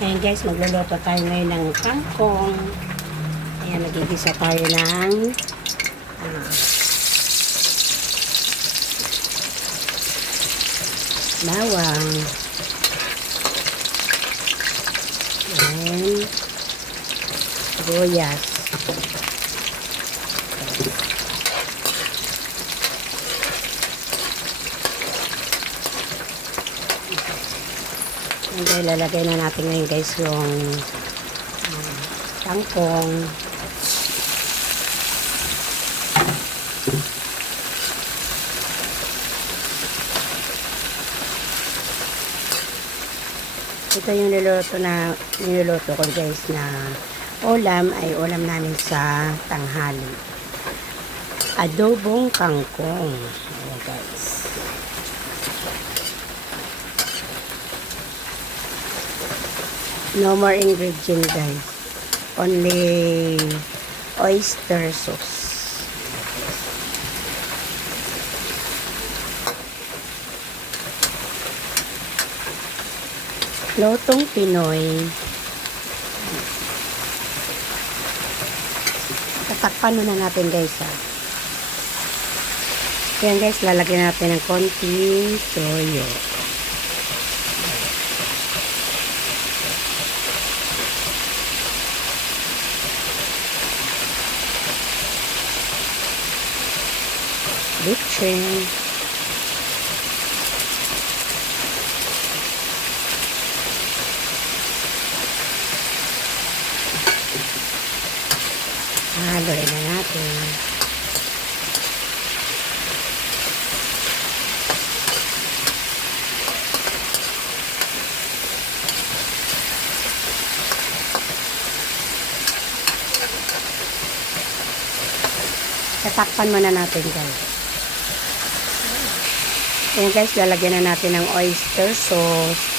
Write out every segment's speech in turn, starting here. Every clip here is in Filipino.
Ayan guys, magluluto tayo ngayon ng kangkong. Ayan, nagigisa tayo ng bawang. Ayan, sibuyas. And then, lalagay na natin ngayon guys yung kangkong. Ito yung niluluto ko guys na ulam ay ulam namin sa tanghali. Adobong kangkong. Ayan guys. No more ingredient guys. Only oyster sauce. Lotong Pinoy. Tatakpan muna natin guys ha. Yan guys, lalagyan natin ng konting toyo. Bitchin. Haluin na natin. Tatakpan muna natin guys. Ayan guys, lalagyan na natin ng oyster sauce.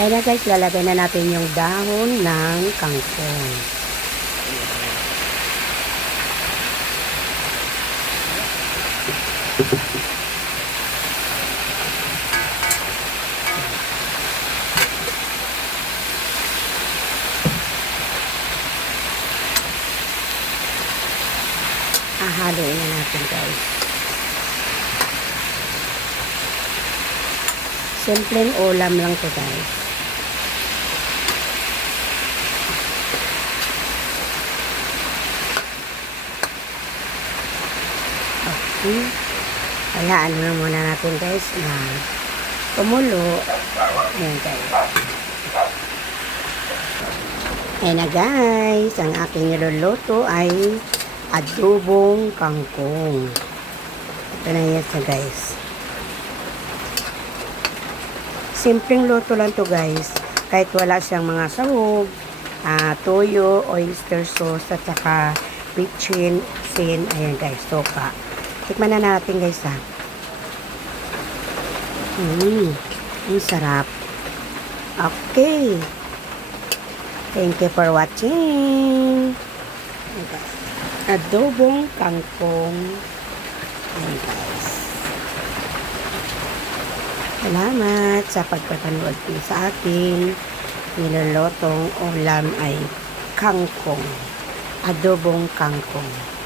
Kaya na guys, lalagay na natin yung dahon ng kangkong. Haluin na natin guys. Simpleng ulam lang to guys. Hayaan na muna natin guys na kumulo. Ayan guys. Ayan na guys. Ang aking niluluto ay adobong kangkong. Ito na yan sa guys. Simpleng luto lang to guys. Kahit wala siyang mga sahog, toyo, oyster sauce, at saka bitchin, sin. Ayan guys, sopa. Tikman na natin guys ha. Ang sarap. Okay. Thank you for watching. Adobong kangkong. Ayan guys. Salamat sa pagpapanood po sa ating nilulutong ulam ay kangkong. Adobong kangkong.